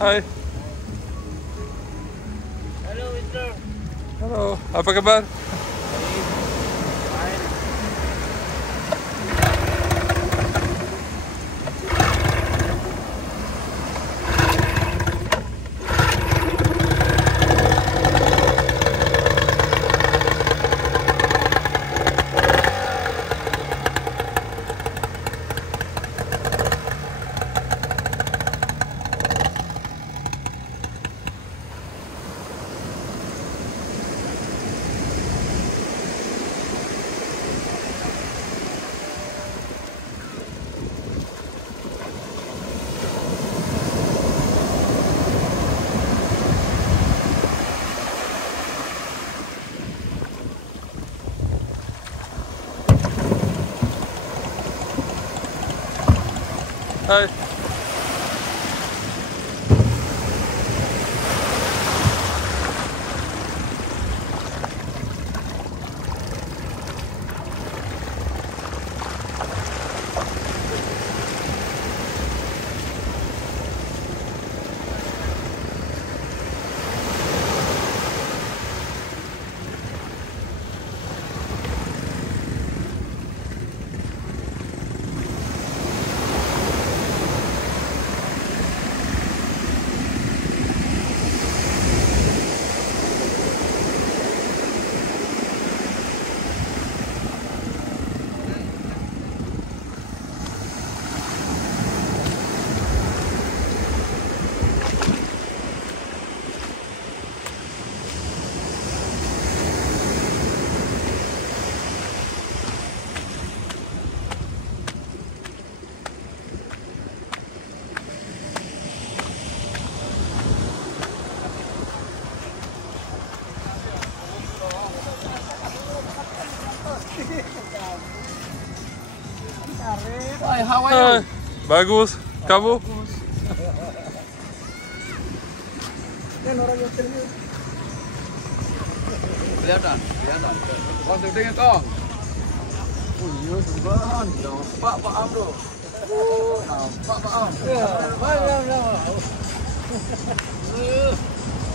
Hai. Halo, Mister. Halo, apa kabar? Hai. Hai, how are you? Hai. Bagus. Kamu? Kelihatan. Kong syutingnya, Kong. Oh iya, sebenarnya. Nampak Pak Am tuh. Nampak Pak Am. Ya, mana.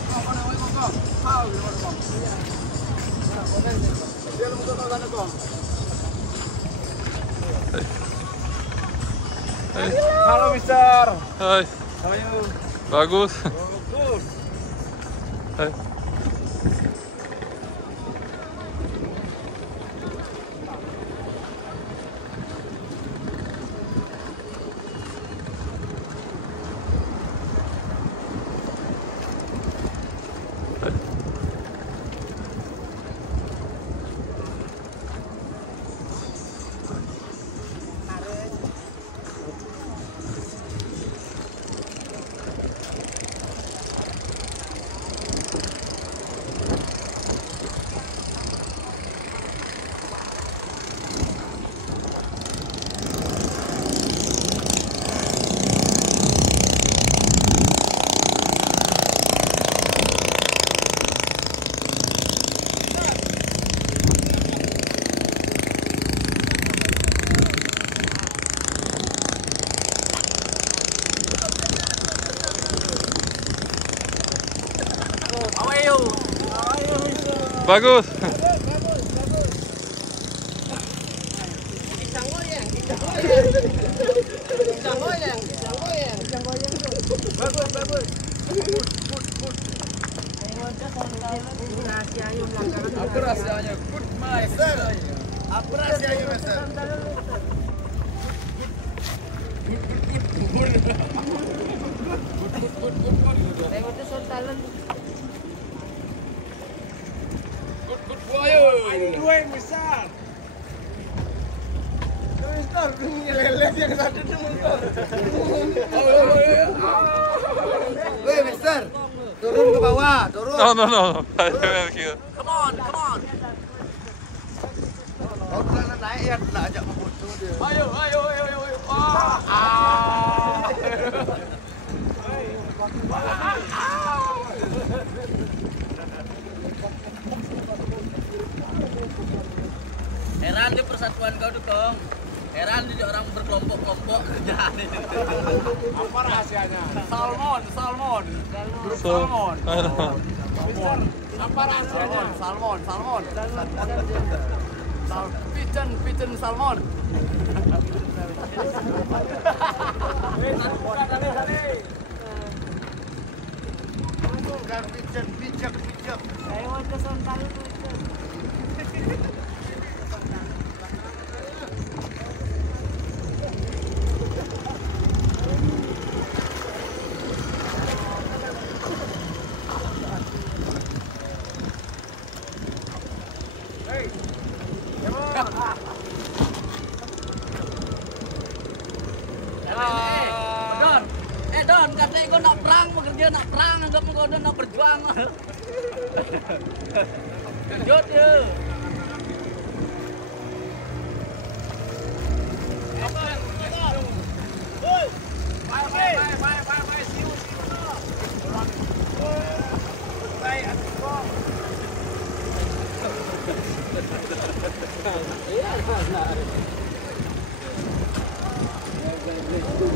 Apa namanya, Kong? How you want, Kong? Dia lu ke sana, Kong. Hai. Halo, Mister. Hai. How are you? Bagus. Bagus. Hai. How are you? Bagus. Apa rasanya? Good master. Apa rasanya, Mister? Good boy. Dua yang besar. Mister, lelet yang satu itu motor. Woi, Mister. Turun ke bawah, turun. No. Here. Come on. Kau telah naik ya, nak ajak membutuh dia. Ayo. Heran dia persatuan kau tuh, Kong. Heran jadi orang berkelompok-kelompok kerjaan ini. Apa rahasianya? Salmon. Grup So, salmon. Mister, apa rahasianya? Salmon. Pigeon salmon. Bukan pijak. Saya mau ke Sontal itu. Don, katanya kau nak perang, anggap kau nak berjuang. Kejut ya. Bye.